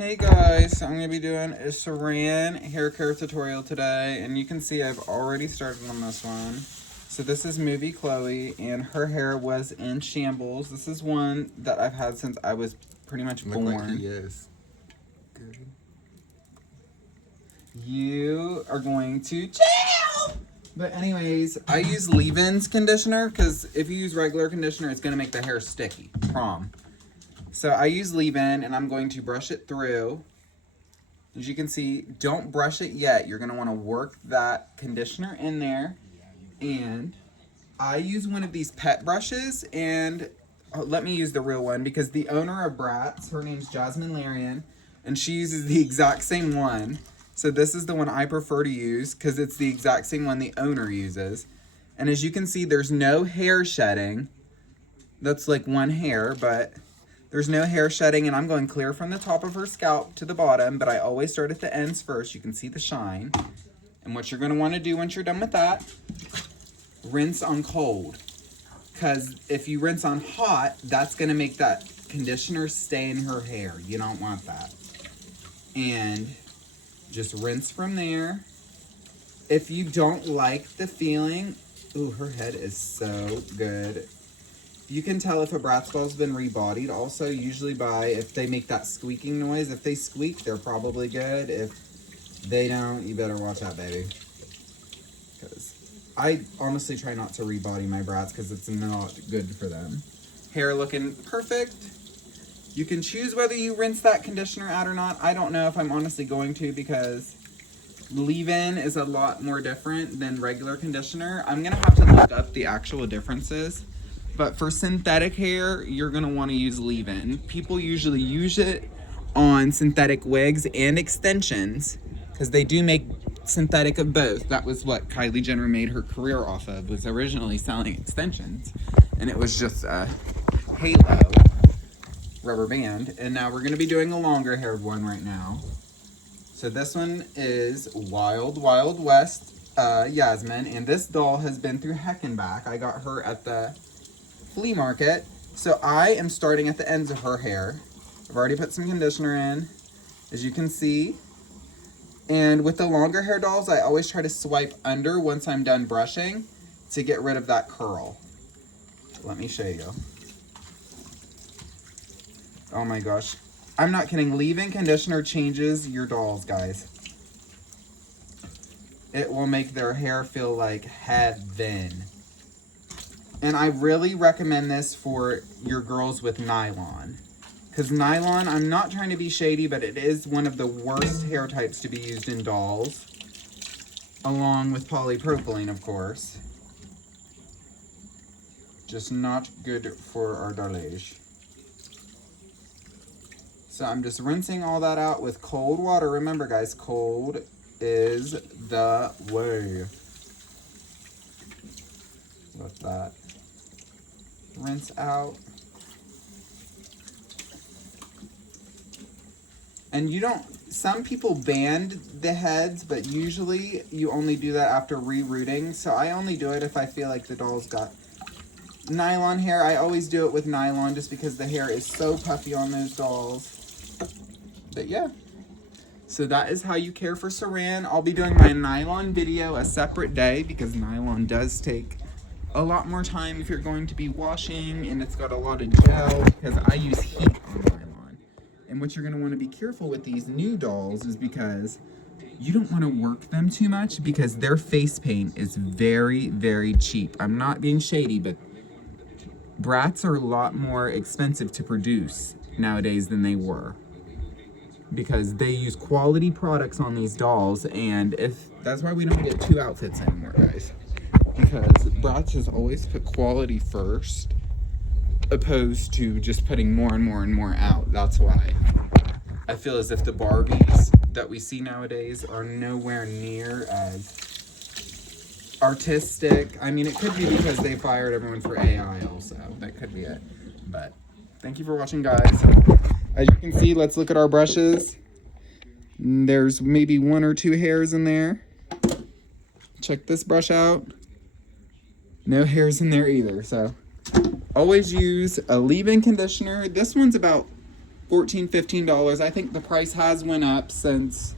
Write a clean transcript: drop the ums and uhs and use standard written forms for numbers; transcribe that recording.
Hey guys, so I'm going to be doing a Saran hair care tutorial today, and you can see I've already started on this one. So this is Movie Chloe, and her hair was in shambles. This is one that I've had since I was pretty much born. Look like he is. Good. You are going to jail! But anyways, I use leave-ins conditioner, because if you use regular conditioner, it's going to make the hair sticky. So I use leave-in, and I'm going to brush it through. As you can see, don't brush it yet. You're going to want to work that conditioner in there. And I use one of these pet brushes, and let me use the real one, because the owner of Bratz, her name's Jasmine Larian, and she uses the exact same one. So this is the one I prefer to use, because it's the exact same one the owner uses. And as you can see, there's no hair shedding. That's like one hair, but there's no hair shedding, and I'm going clear from the top of her scalp to the bottom, but I always start at the ends first. You can see the shine. And what you're going to want to do once you're done with that, rinse on cold. Because if you rinse on hot, that's going to make that conditioner stay in her hair. You don't want that. And just rinse from there. If you don't like the feeling, ooh, her head is so good. You can tell if a Bratz doll's been rebodied also, usually by if they make that squeaking noise. If they squeak, they're probably good. If they don't, you better watch out, baby. Because I honestly try not to rebody my Bratz because it's not good for them. Hair looking perfect. You can choose whether you rinse that conditioner out or not. I don't know if I'm honestly going to, because leave-in is a lot more different than regular conditioner. I'm going to have to look up the actual differences. But for synthetic hair, you're going to want to use leave-in. People usually use it on synthetic wigs and extensions, because they do make synthetic of both. That was what Kylie Jenner made her career off of, was originally selling extensions. And it was just a halo rubber band. And now we're going to be doing a longer haired one right now. So this one is Wild Wild West Yasmin. And this doll has been through heck and back. I got her at the flea market. So I am starting at the ends of her hair. I've already put some conditioner in, as you can see. And with the longer hair dolls, I always try to swipe under once I'm done brushing to get rid of that curl. Let me show you. Oh my gosh. I'm not kidding. Leave-in conditioner changes your dolls, guys. It will make their hair feel like heaven. And I really recommend this for your girls with nylon. Because nylon, I'm not trying to be shady, but it is one of the worst hair types to be used in dolls. Along with polypropylene, of course. Just not good for our dollage. So I'm just rinsing all that out with cold water. Remember, guys, cold is the way. Let that rinse out. And you don't, some people band the heads, but usually you only do that after rerooting. So I only do it if I feel like the doll's got nylon hair. I always do it with nylon just because the hair is so puffy on those dolls. But yeah. So that is how you care for Saran. I'll be doing my nylon video a separate day, because nylon does take a lot more time if you're going to be washing, and it's got a lot of gel, because I use heat on nylon. And what you're going to want to be careful with these new dolls is because you don't want to work them too much, because their face paint is very, very cheap. I'm not being shady, but Bratz are a lot more expensive to produce nowadays than they were, because they use quality products on these dolls. And if that's why we don't get 2 outfits anymore, guys. Because Bratz has always put quality first, opposed to just putting more and more and more out. That's why I feel as if the Barbies that we see nowadays are nowhere near as artistic. I mean, it could be because they fired everyone for AI also. That could be it. But thank you for watching, guys. As you can see, let's look at our brushes. There's maybe 1 or 2 hairs in there. Check this brush out. No hairs in there either. So always use a leave-in conditioner. This one's about $14, $15. I think the price has went up since